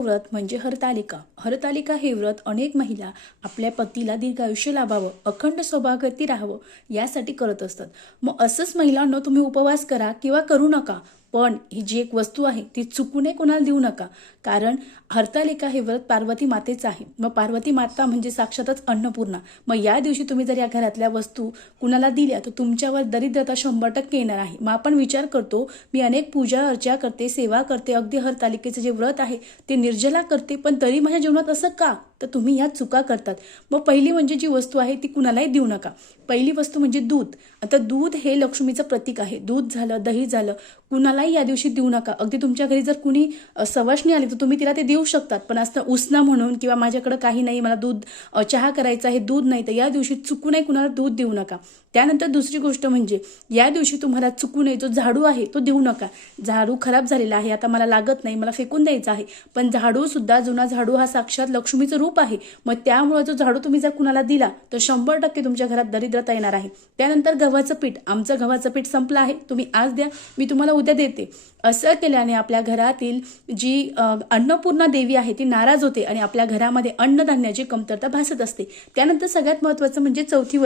व्रत म्हणजे हरतालिका. हरतालिका हे व्रत अनेक महिला आपल्या पतीला दीर्घायुष्य लाभावं अखंड स्वभागती राहावं यासाठी करत असतात. मग असंच महिलांनो तुम्ही उपवास करा किंवा करू नका. पण ही जी एक वस्तू आहे ती चुकूनही कोणाला देऊ नका. कारण हरतालिका हे व्रत पार्वती मातेचं आहे. मग पार्वती माता म्हणजे साक्षातच अन्नपूर्णा. मग या दिवशी तुम्ही जर या घरातल्या वस्तू कुणाला दिल्या तर तुमच्यावर दरिद्रता शंभर टक्के येणार आहे. मग आपण विचार करतो मी अनेक पूजा अर्चा करते सेवा करते अगदी हरतालिकेचं जे व्रत आहे ते निर्जला करते पण तरी माझ्या जीवनात असं का? तर तुम्ही ह्या चुका करतात. मग पहिली म्हणजे जी वस्तू आहे ती कुणालाही देऊ नका. पहिली वस्तू म्हणजे दूध. आता दूध हे लक्ष्मीचं प्रतीक आहे. दूध झालं दही झालं कुणालाही या दिवशी देऊ नका. अगदी तुमच्या घरी जर कुणी सवाशणी आली तर तुम्ही तिला ते देऊ शकतात. पण असं उसना म्हणून किंवा माझ्याकडं काही नाही मला दूध चहा करायचा आहे दूध नाही तर या दिवशी चुकूनही कुणाला दूध देऊ नका. त्यानंतर दुसरी गोष्ट म्हणजे या दिवशी तुम्हाला चुकूनही जो झाडू आहे तो देऊ नका. झाडू खराब झालेला आहे आता मला लागत नाही मला फेकून द्यायचा आहे. पण झाडू सुद्धा जुना झाडू हा साक्षात लक्ष्मीचं रूप आहे. मग त्यामुळे जो झाडू तुम्ही जर कुणाला दिला तर शंभर टक्के तुमच्या घरात दरिद्रता येणार आहे. त्यानंतर गव्हाचं पीठ आमचं गव्हाचं पीठ संपलं आहे. तुम्ही आज द्या मी तुम्हाला उद्या देते. असं केल्याने आपल्या घरातील जी अन्नपूर्णा देवी आहे ती नाराज होते आणि आपल्या घरामध्ये अन्नधान्याची कमतरता भासत असते. त्यानंतर सगळ्यात महत्त्वाचं म्हणजे चौथी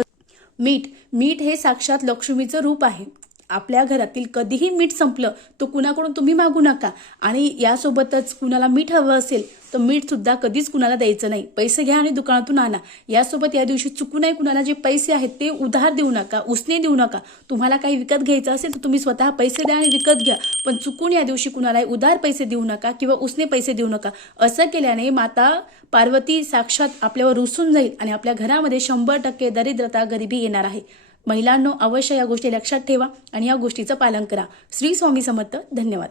मीठ. मीठ हे साक्षात लक्ष्मीचं रूप आहे. आपल्या घरातील कधीही मीठ संपलं तर कुणाकडून तुम्ही मागू नका. आणि यासोबतच कुणाला मीठ हवं असेल तर मीठसुद्धा कधीच कुणाला द्यायचं नाही. पैसे घ्या आणि दुकानातून आणा. यासोबत या दिवशी चुकूनही कुणाला जे पैसे आहेत ते उधार देऊ नका उसने देऊ नका. तुम्हाला काही विकत घ्यायचं असेल तर तुम्ही स्वतः पैसे द्या आणि विकत घ्या. पण चुकून या दिवशी कुणालाही उधार पैसे देऊ नका किंवा उसने पैसे देऊ नका. असं केल्याने माता पार्वती साक्षात आपल्यावर रुसून जाईल आणि आपल्या घरामध्ये शंभर टक्के दरिद्रता गरिबी येणार आहे. महिलांनो अवश्य या गोष्टी लक्षात ठेवा आणि या गोष्टीचं पालन करा. श्री स्वामी समर्थ धन्यवाद.